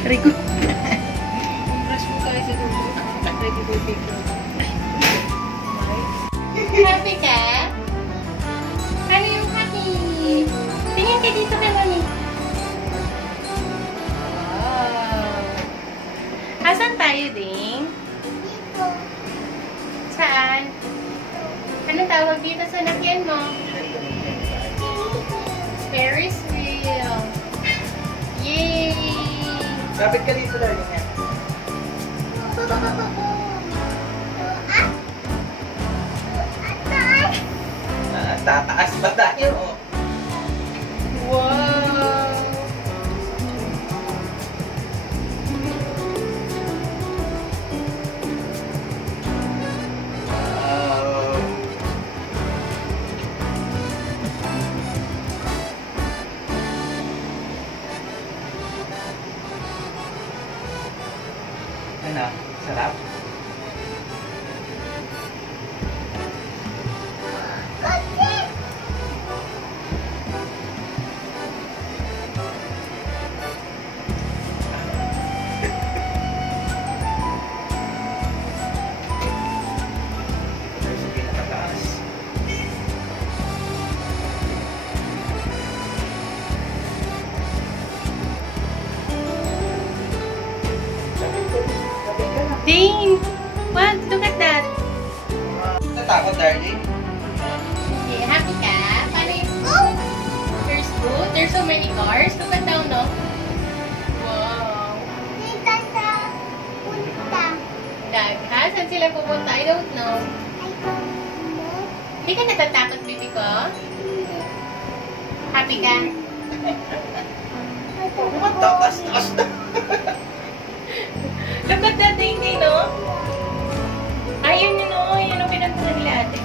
Rico. Brush mo tayo sa dulo. Ready for picture. Happy ka? Ano yung happy? Tingin ka dito kay mami. Wow. Asan tayo, Ding? Dito. Saan? Anong tawag dito sa nakyan mo? Ferris wheel. Yay! Kapit ka dito, darling. Tataas ba tayo? Wow! Ano? Sarap? Ding! What? Look at that! Natakot, darling? Okay, happy ka? Paano yung There's good? There's so many cars? Look at down, no? Wow! Dito sa punta. Dagha? Saan sila pupunta? I don't know. Ay, mo. Hindi ka natatakot, baby ko? Happy ka? Takas na. Look at that, Ding, no? Ayun yun, no? Yun ang pinagpunta nila ate.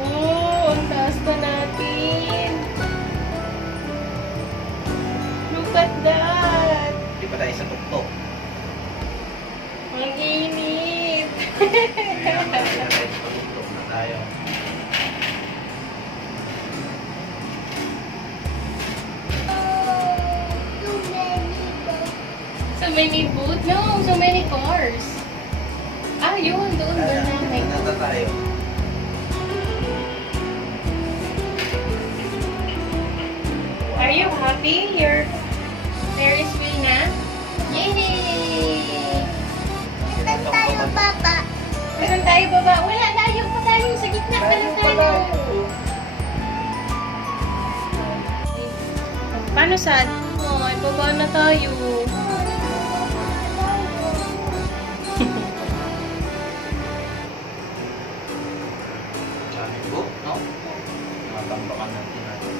Oh, ang taas na natin. Look at that. Hindi pa tayo sa tuktok. Ang init. Hindi pa tayo sa tuktok na tayo. So many booths? No, so many cars. Ah, yun. Doon ba namin? Nata tayo. Are you happy? Your Ferris wheel na? Yay! Saan tayo baba? Saan tayo baba? Wala, layo pa tayo. Sa gitna pa lang tayo. Paano sad? Oh, baba na tayo. Sabi ko, no? Matambakan natin natin.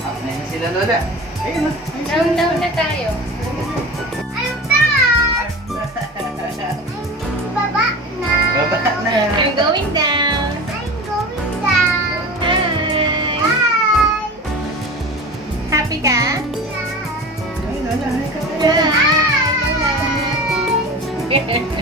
Up na yun sila, Lola. Ayun na. Down na tayo. I'm back! Baba na. Baba na. I'm going down. I'm going down. Hi! Bye! Happy ka? Ay, Lola. Ay, ka. Hi!